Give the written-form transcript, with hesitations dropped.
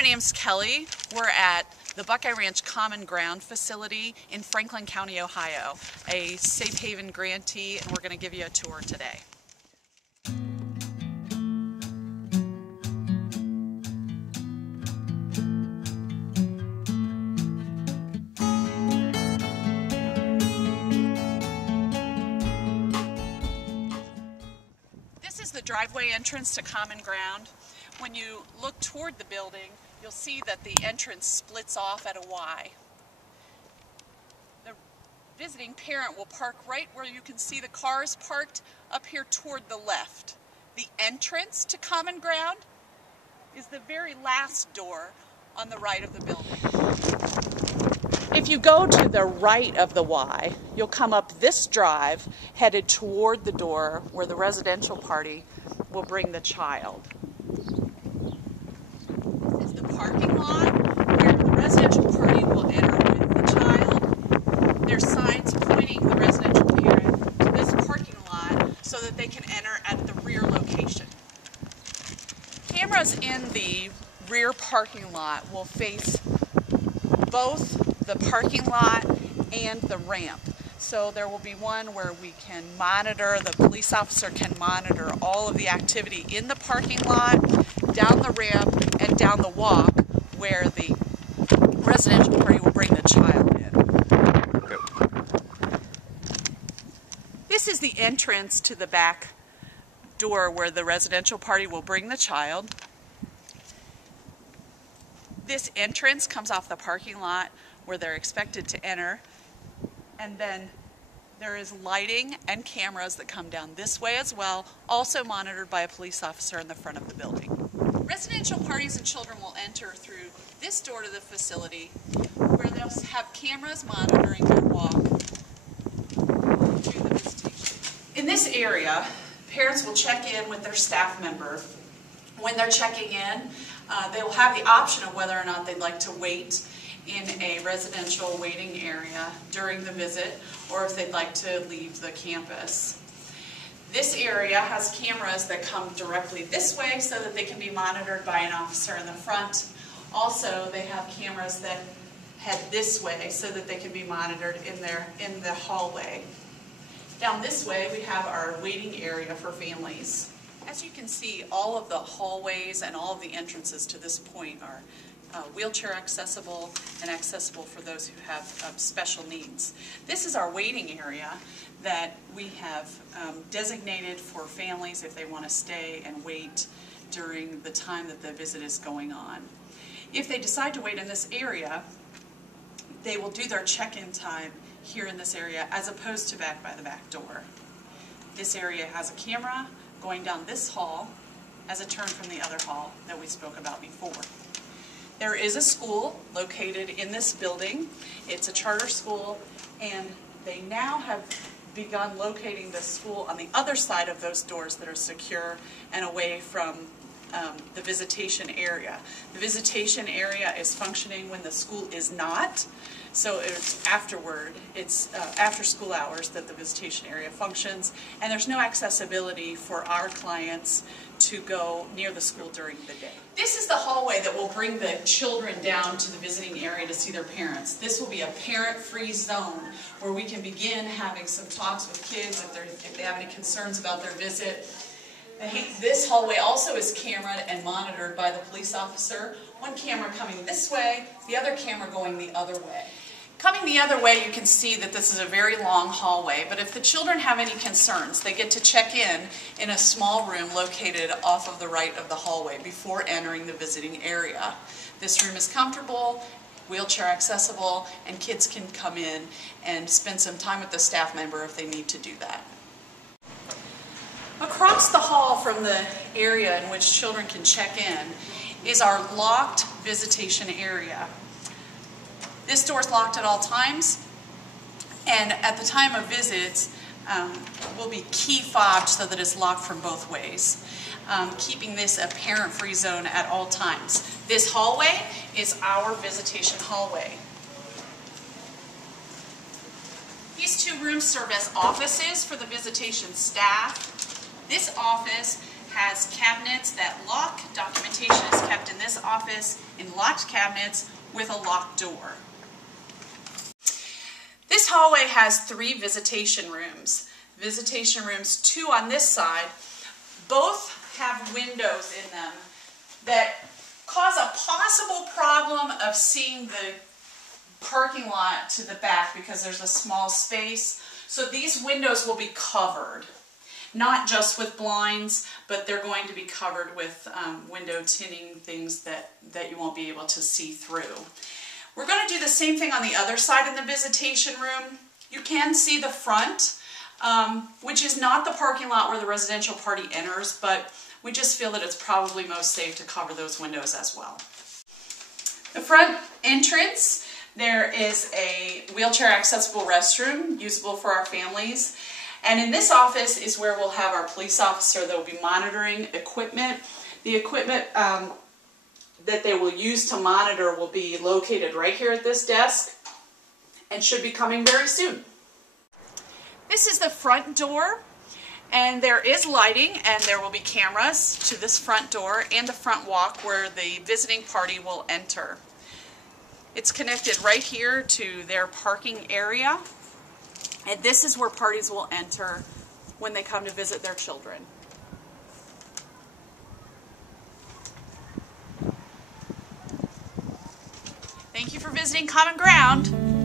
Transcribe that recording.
my name's Kelly. We're at the Buckeye Ranch Common Ground facility in Franklin County, Ohio, a Safe Haven grantee, and we're going to give you a tour today. This is the driveway entrance to Common Ground. When you look toward the building, you'll see that the entrance splits off at a Y. The visiting parent will park right where you can see the cars parked up here toward the left. The entrance to Common Ground is the very last door on the right of the building. If you go to the right of the Y, you'll come up this drive headed toward the door where the residential party will bring the child. This is the parking lot where the residential party will enter with the child. There's signs pointing the residential parent to this parking lot so that they can enter at the rear location. Cameras in the rear parking lot will face both the parking lot and the ramp. So there will be one where we can monitor, the police officer can monitor all of the activity in the parking lot, down the ramp, and down the walk where the residential party will bring the child in. This is the entrance to the back door where the residential party will bring the child. This entrance comes off the parking lot where they're expected to enter, and then there is lighting and cameras that come down this way as well, also monitored by a police officer in the front of the building. Residential parties and children will enter through this door to the facility where they'll have cameras monitoring their walk through the visitation. In this area, parents will check in with their staff member. When they're checking in, they will have the option of whether or not they'd like to wait in a residential waiting area during the visit, or if they'd like to leave the campus. This area has cameras that come directly this way so that they can be monitored by an officer in the front. Also, they have cameras that head this way so that they can be monitored in the hallway. Down this way, we have our waiting area for families. As you can see, all of the hallways and all of the entrances to this point are wheelchair accessible and accessible for those who have special needs. This is our waiting area that we have designated for families if they want to stay and wait during the time that the visit is going on. If they decide to wait in this area, they will do their check-in time here in this area as opposed to back by the back door. This area has a camera going down this hall as a turn from the other hall that we spoke about before. There is a school located in this building. It's a charter school, and they now have begun locating the school on the other side of those doors that are secure and away from the visitation area. The visitation area is functioning when the school is not, so it's afterward. It's after school hours that the visitation area functions, and there's no accessibility for our clients to go near the school during the day. This is the hallway that will bring the children down to the visiting area to see their parents. This will be a parent-free zone where we can begin having some talks with kids if they have any concerns about their visit. This hallway also is cameraed and monitored by the police officer. One camera coming this way, the other camera going the other way. Coming the other way, you can see that this is a very long hallway, but if the children have any concerns, they get to check in a small room located off of the right of the hallway before entering the visiting area. This room is comfortable, wheelchair accessible, and kids can come in and spend some time with the staff member if they need to do that. Across the hall from the area in which children can check in is our locked visitation area. This door is locked at all times, and at the time of visits will be key fobbed so that it's locked from both ways, keeping this a parent-free zone at all times. This hallway is our visitation hallway. These two rooms serve as offices for the visitation staff. This office has cabinets that lock. Documentation is kept in this office in locked cabinets with a locked door. This hallway has 3 visitation rooms. Visitation rooms, 2 on this side, both have windows in them that cause a possible problem of seeing the parking lot to the back because there's a small space. So these windows will be covered, not just with blinds, but they're going to be covered with window tinting things that you won't be able to see through. We're going to do the same thing on the other side in the visitation room. You can see the front, which is not the parking lot where the residential party enters, but we just feel that it's probably most safe to cover those windows as well. The front entrance, there is a wheelchair accessible restroom usable for our families. And in this office is where we'll have our police officer that will be monitoring equipment. The equipment that they will use to monitor will be located right here at this desk and should be coming very soon. This is the front door, and there is lighting, and there will be cameras to this front door and the front walk where the visiting party will enter. It's connected right here to their parking area, and this is where parties will enter when they come to visit their children. Thank you for visiting Common Ground.